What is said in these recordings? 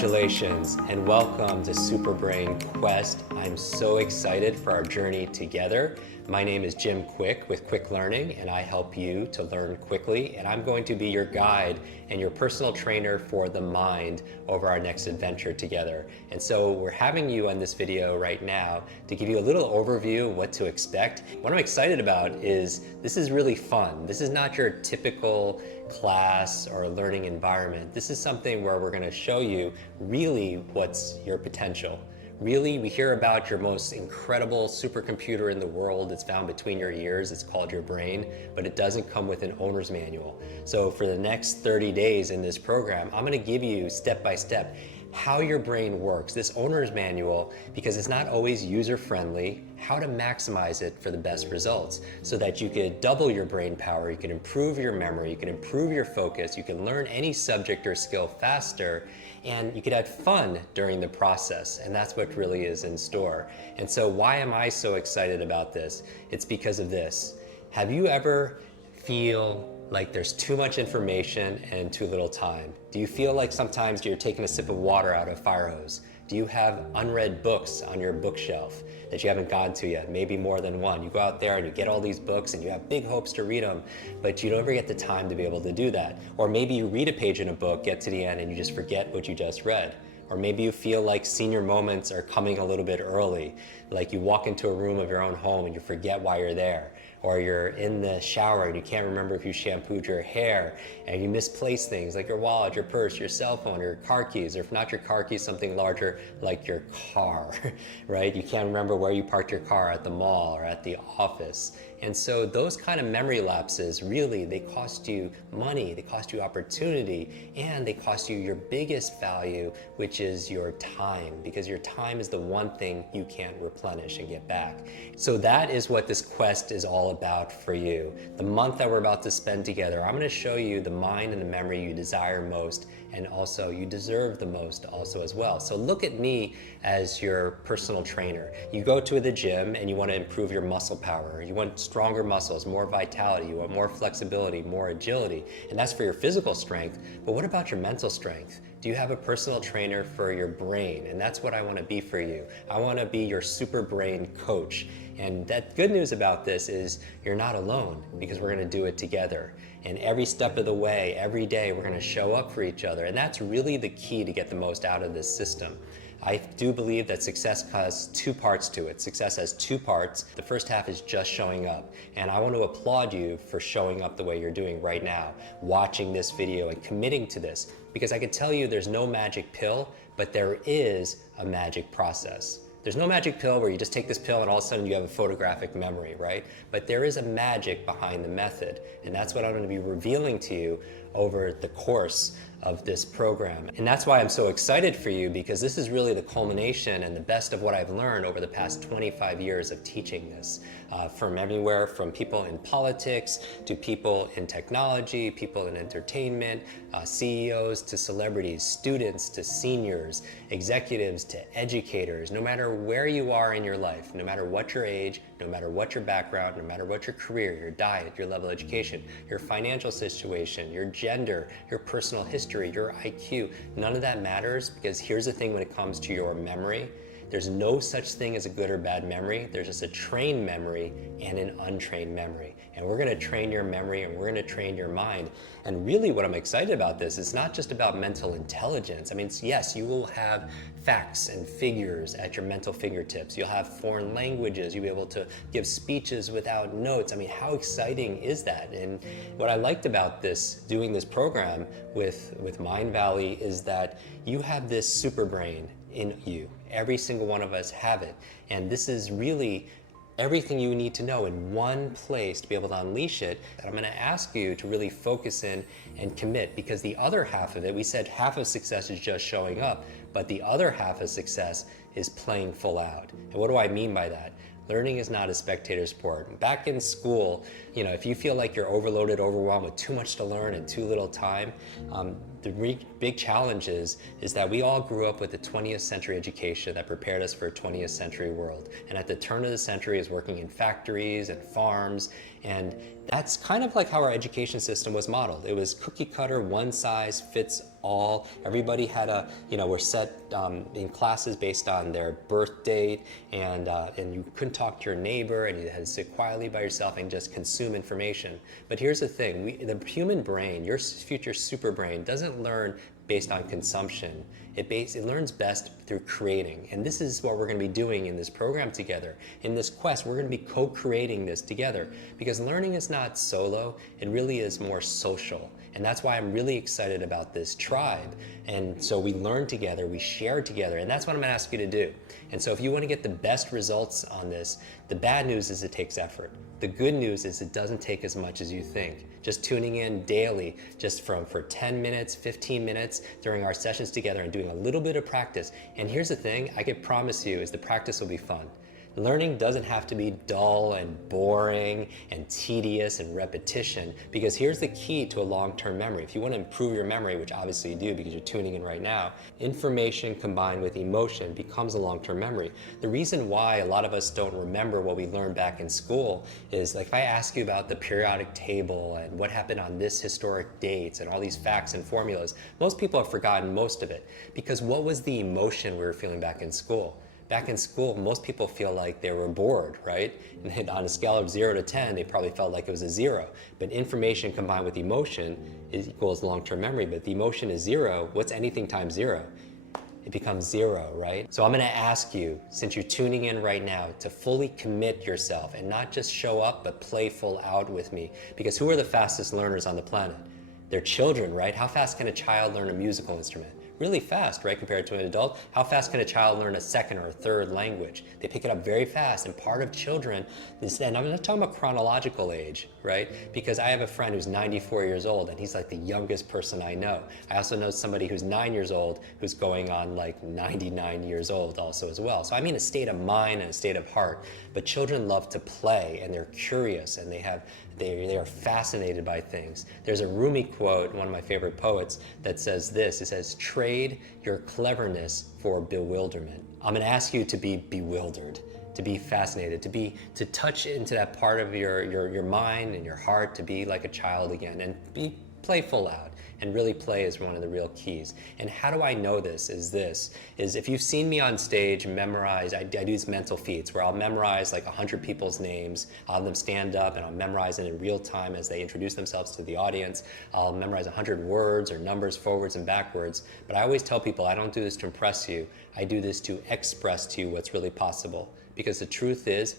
Congratulations and welcome to Superbrain Quest. I'm so excited for our journey together. My name is Jim Kwik with Kwik Learning, and I help you to learn quickly. And I'm going to be your guide and your personal trainer for the mind over our next adventure together. And so we're having you on this video right now to give you a little overview of what to expect. What I'm excited about is this is really fun. This is not your typical class or learning environment. This is something where we're going to show you really what's your potential. Really, we hear about your most incredible supercomputer in the world. It's found between your ears. It's called your brain, but it doesn't come with an owner's manual. So for the next 30 days in this program, I'm going to give you step by step how your brain works, this owner's manual, because it's not always user-friendly, how to maximize it for the best results so that you could double your brain power, you can improve your memory, you can improve your focus, you can learn any subject or skill faster, and you could have fun during the process, and that's what really is in store. And so why am I so excited about this? It's because of this. Have you ever feel like there's too much information and too little time? Do you feel like sometimes you're taking a sip of water out of a fire hose? Do you have unread books on your bookshelf that you haven't gotten to yet? Maybe more than one. You go out there and you get all these books and you have big hopes to read them, but you don't ever get the time to be able to do that. Or maybe you read a page in a book, get to the end, and you just forget what you just read. Or maybe you feel like senior moments are coming a little bit early, like you walk into a room of your own home and you forget why you're there. Or you're in the shower and you can't remember if you shampooed your hair and you misplace things like your wallet, your purse, your cell phone, your car keys, or if not your car keys, something larger like your car, right? You can't remember where you parked your car at the mall or at the office. And so those kind of memory lapses, really, they cost you money, they cost you opportunity, and they cost you your biggest value, which is your time, because your time is the one thing you can't replenish and get back. So that is what this quest is all about for you. The month that we're about to spend together, I'm going to show you the mind and the memory you desire most, and also you deserve the most also as well. So look at me as your personal trainer. You go to the gym and you want to improve your muscle power. You want stronger muscles, more vitality, you want more flexibility, more agility, and that's for your physical strength. But what about your mental strength? Do you have a personal trainer for your brain? And that's what I want to be for you. I want to be your super brain coach. And that good news about this is you're not alone, because we're going to do it together. And every step of the way, every day, we're going to show up for each other. And that's really the key to get the most out of this system. I do believe that success has two parts to it. Success has two parts. The first half is just showing up. And I want to applaud you for showing up the way you're doing right now, watching this video and committing to this. Because I can tell you there's no magic pill, but there is a magic process. There's no magic pill where you just take this pill and all of a sudden you have a photographic memory, right? But there is a magic behind the method, and that's what I'm going to be revealing to you over the course of this program. And that's why I'm so excited for you, because this is really the culmination and the best of what I've learned over the past 25 years of teaching this. From everywhere, from people in politics, to people in technology, people in entertainment, CEOs to celebrities, students to seniors, executives to educators. No matter where you are in your life, no matter what your age, no matter what your background, no matter what your career, your diet, your level of education, your financial situation, your gender, your personal history, your IQ, none of that matters, because here's the thing when it comes to your memory. There's no such thing as a good or bad memory. There's just a trained memory and an untrained memory. And we're gonna train your memory and we're gonna train your mind. And really what I'm excited about this is not just about mental intelligence. I mean, yes, you will have facts and figures at your mental fingertips. You'll have foreign languages. You'll be able to give speeches without notes. I mean, how exciting is that? And what I liked about this, doing this program with Mind Valley, is that you have this super brain in you. Every single one of us have it. And this is really everything you need to know in one place to be able to unleash it. And I'm going to ask you to really focus in and commit, because the other half of it, we said half of success is just showing up, but the other half of success is playing full out. And what do I mean by that? Learning is not a spectator sport. Back in school, if you feel like you're overloaded, overwhelmed with too much to learn and too little time, the big challenge is that we all grew up with the 20th century education that prepared us for a 20th century world. And at the turn of the century is working in factories and farms And that's kind of like how our education system was modeled. It was cookie cutter, one size fits all. Everybody had were set in classes based on their birth date, and you couldn't talk to your neighbor, and you had to sit quietly by yourself and just consume information. But here's the thing, the human brain, your future super brain, doesn't learn based on consumption. It learns best through creating. And this is what we're going to be doing in this program together. In this quest, we're going to be co-creating this together, because learning is not solo, it really is more social. And that's why I'm really excited about this tribe. And so we learn together, we share together, and that's what I'm going to ask you to do. And so if you want to get the best results on this, the bad news is it takes effort. The good news is it doesn't take as much as you think. Just tuning in daily, just for 10 minutes, 15 minutes during our sessions together and doing a little bit of practice. And here's the thing, I can promise you is the practice will be fun. Learning doesn't have to be dull and boring and tedious and repetition, because here's the key to a long-term memory. If you want to improve your memory, which obviously you do because you're tuning in right now, information combined with emotion becomes a long-term memory. The reason why a lot of us don't remember what we learned back in school is, like, if I ask you about the periodic table and what happened on this historic dates and all these facts and formulas, most people have forgotten most of it, because what was the emotion we were feeling back in school? Back in school, most people feel like they were bored, right? And on a scale of 0 to 10, they probably felt like it was a 0. But information combined with emotion equals long-term memory. But if the emotion is 0, what's anything times 0? It becomes 0, right? So I'm gonna ask you, since you're tuning in right now, to fully commit yourself and not just show up, but play full out with me. Because who are the fastest learners on the planet? They're children, right? How fast can a child learn a musical instrument? Really fast, right, compared to an adult. How fast can a child learn a second or a third language? They pick it up very fast, and part of children is, and I'm not talking about chronological age, right? Because I have a friend who's 94 years old, and he's like the youngest person I know. I also know somebody who's 9 years old who's going on like 99 years old also as well. So I mean a state of mind and a state of heart. But children love to play, and they're curious, and they are fascinated by things. There's a Rumi quote, one of my favorite poets, that says this. It says, "Trade your cleverness for bewilderment." I'm going to ask you to be bewildered, to be fascinated, to touch into that part of your mind and your heart, to be like a child again, and be playful out. And really play is one of the real keys. And how do I know this? Is if you've seen me on stage memorize, I do these mental feats where I'll memorize like 100 people's names, I'll have them stand up and I'll memorize it in real time as they introduce themselves to the audience. I'll memorize 100 words or numbers forwards and backwards. But I always tell people I don't do this to impress you, I do this to express to you what's really possible. Because the truth is,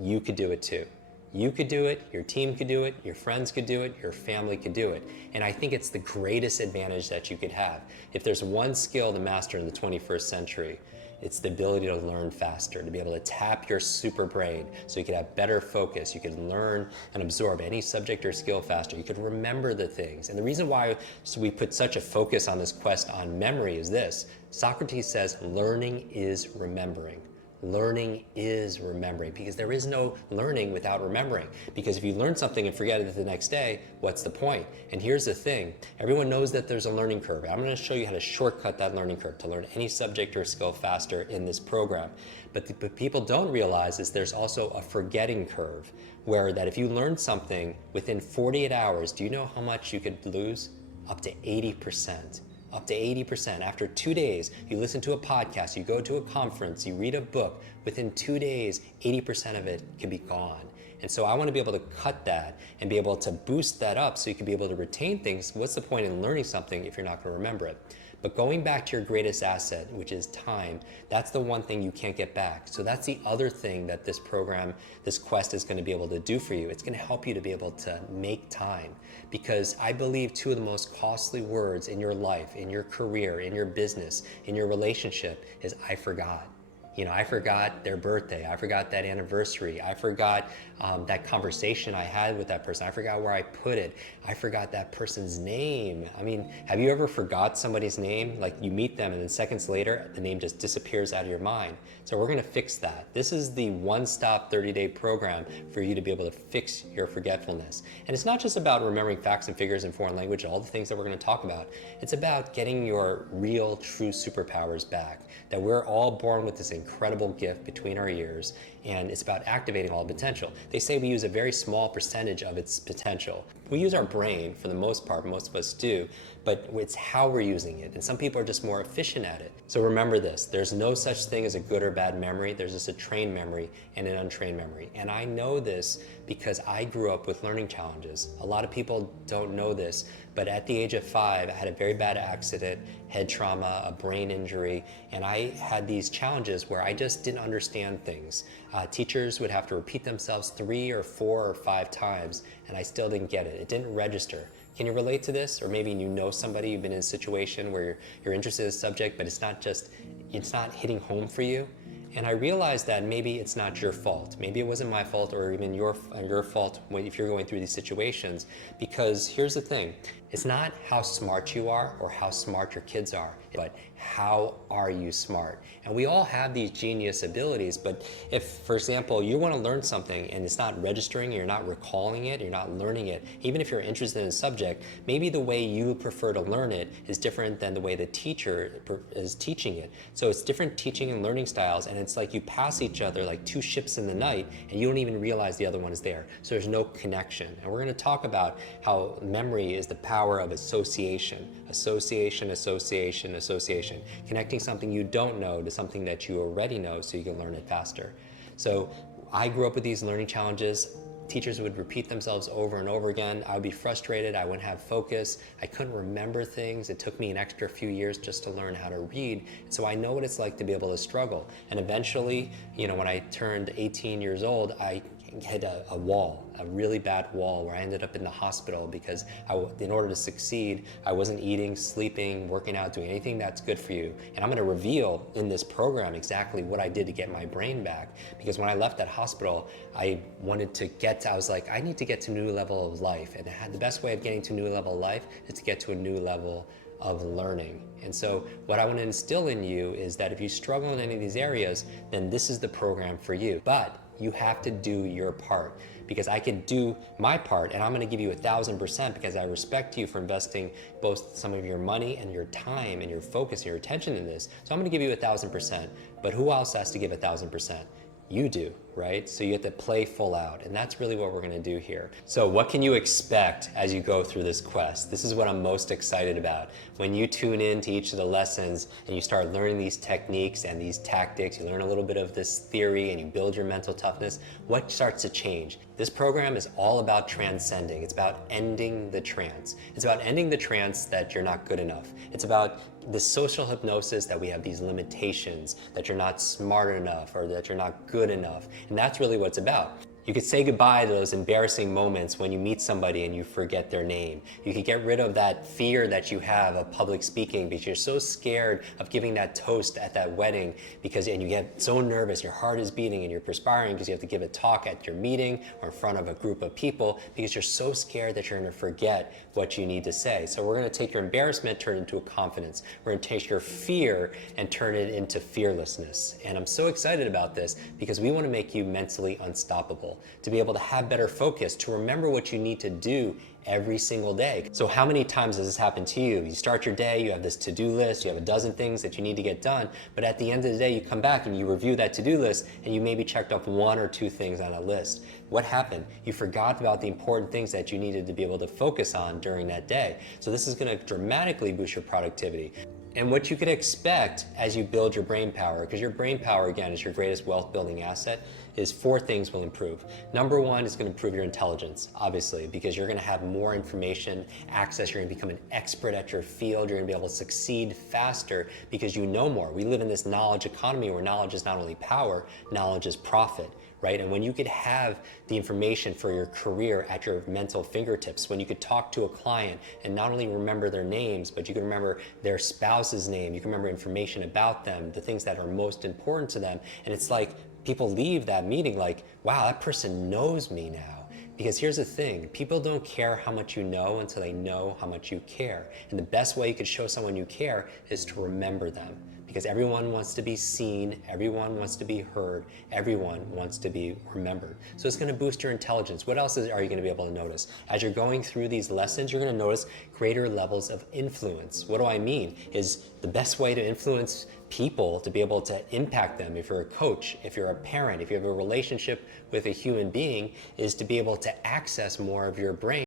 you could do it too. You could do it, your team could do it, your friends could do it, your family could do it. And I think it's the greatest advantage that you could have. If there's one skill to master in the 21st century, it's the ability to learn faster, to be able to tap your super brain so you could have better focus, you could learn and absorb any subject or skill faster, you could remember the things. And the reason why we put such a focus on this quest on memory is this. Socrates says, learning is remembering. Learning is remembering, because there is no learning without remembering. Because if you learn something and forget it the next day, what's the point? And here's the thing, everyone knows that there's a learning curve. I'm going to show you how to shortcut that learning curve to learn any subject or skill faster in this program. But what people don't realize is there's also a forgetting curve, where that if you learn something within 48 hours, do you know how much you could lose? Up to 80%. Up to 80%. After 2 days, you listen to a podcast, you go to a conference, you read a book, within 2 days, 80% of it can be gone. And so I want to be able to cut that and be able to boost that up so you can be able to retain things. What's the point in learning something if you're not going to remember it? But going back to your greatest asset, which is time, that's the one thing you can't get back. So that's the other thing that this program, this quest is going to be able to do for you. It's going to help you to be able to make time. Because I believe two of the most costly words in your life, in your career, in your business, in your relationship is I forgot. You know, I forgot their birthday. I forgot that anniversary. I forgot that conversation I had with that person. I forgot where I put it. I forgot that person's name. I mean, have you ever forgot somebody's name? Like you meet them and then seconds later, the name just disappears out of your mind. So we're gonna fix that. This is the one-stop 30-day program for you to be able to fix your forgetfulness. And it's not just about remembering facts and figures in foreign language, all the things that we're gonna talk about. It's about getting your real, true superpowers back. That we're all born with this incredible gift between our ears, and it's about activating all the potential. They say we use a very small percentage of its potential. We use our brain for the most part, most of us do, but it's how we're using it. And some people are just more efficient at it. So remember this, there's no such thing as a good or bad memory. There's just a trained memory and an untrained memory. And I know this because I grew up with learning challenges. A lot of people don't know this, but at the age of 5, I had a very bad accident, head trauma, a brain injury, and I had these challenges where I just didn't understand things. Teachers would have to repeat themselves 3 or 4 or 5 times, and I still didn't get it. It didn't register. Can you relate to this? Or maybe you know somebody, you've been in a situation where you're interested in a subject, but it's not hitting home for you. And I realized that maybe it's not your fault. Maybe it wasn't my fault or even your fault if you're going through these situations. Because here's the thing, it's not how smart you are or how smart your kids are, but how are you smart? And we all have these genius abilities, but if, for example, you want to learn something and it's not registering, you're not recalling it, you're not learning it, even if you're interested in a subject, maybe the way you prefer to learn it is different than the way the teacher is teaching it. So it's different teaching and learning styles, and it's like you pass each other like 2 ships in the night and you don't even realize the other one is there. So there's no connection. And we're going to talk about how memory is the power of association. Association, association, association. Connecting something you don't know to something that you already know so you can learn it faster. So I grew up with these learning challenges. Teachers would repeat themselves over and over again. I would be frustrated. I wouldn't have focus. I couldn't remember things. It took me an extra few years just to learn how to read. So I know what it's like to be able to struggle. And eventually, when I turned 18 years old, I hit a wall, a really bad wall, where I ended up in the hospital because in order to succeed, I wasn't eating, sleeping, working out, doing anything that's good for you. And I'm going to reveal in this program exactly what I did to get my brain back. Because when I left that hospital, I was like, I need to get to a new level of life. And the best way of getting to a new level of life is to get to a new level of learning. And so what I want to instill in you is that if you struggle in any of these areas, then this is the program for you. But you have to do your part, because I can do my part, and I'm going to give you 1,000% because I respect you for investing both some of your money and your time and your focus and your attention in this. So I'm going to give you 1,000%, but who else has to give 1,000%? You do, right? So you have to play full out, and that's really what we're going to do here. So what can you expect as you go through this quest? This is what I'm most excited about. When you tune in to each of the lessons and you start learning these techniques and these tactics, you learn a little bit of this theory and you build your mental toughness, what starts to change? This program is all about transcending. It's about ending the trance. It's about ending the trance that you're not good enough. It's about the social hypnosis that we have these limitations, that you're not smart enough or that you're not good enough. And that's really what it's about. You could say goodbye to those embarrassing moments when you meet somebody and you forget their name. You could get rid of that fear that you have of public speaking because you're so scared of giving that toast at that wedding and you get so nervous, your heart is beating and you're perspiring because you have to give a talk at your meeting or in front of a group of people because you're so scared that you're going to forget what you need to say. So we're going to take your embarrassment, turn it into a confidence. We're going to take your fear and turn it into fearlessness. And I'm so excited about this because we want to make you mentally unstoppable, to be able to have better focus, to remember what you need to do every single day. So how many times has this happened to you? You start your day, you have this to-do list, you have a dozen things that you need to get done, but at the end of the day, you come back and you review that to-do list and you maybe checked off 1 or 2 things on a list. What happened? You forgot about the important things that you needed to be able to focus on during that day. So this is going to dramatically boost your productivity. And what you can expect as you build your brain power, because your brain power, again, is your greatest wealth building asset, is 4 things will improve. Number 1 is going to improve your intelligence, obviously, because you're going to have more information access. You're going to become an expert at your field. You're going to be able to succeed faster because you know more. We live in this knowledge economy where knowledge is not only power, knowledge is profit. Right? And when you could have the information for your career at your mental fingertips, when you could talk to a client and not only remember their names, but you can remember their spouse's name, you can remember information about them, the things that are most important to them. And it's like people leave that meeting like, wow, that person knows me now. Because here's the thing, people don't care how much you know until they know how much you care. And the best way you could show someone you care is to remember them. Because everyone wants to be seen, everyone wants to be heard, everyone wants to be remembered. So it's going to boost your intelligence. What else are you going to be able to notice? As you're going through these lessons, you're going to notice greater levels of influence. What do I mean? Is the best way to influence people, to be able to impact them, if you're a coach, if you're a parent, if you have a relationship with a human being, is to be able to access more of your brain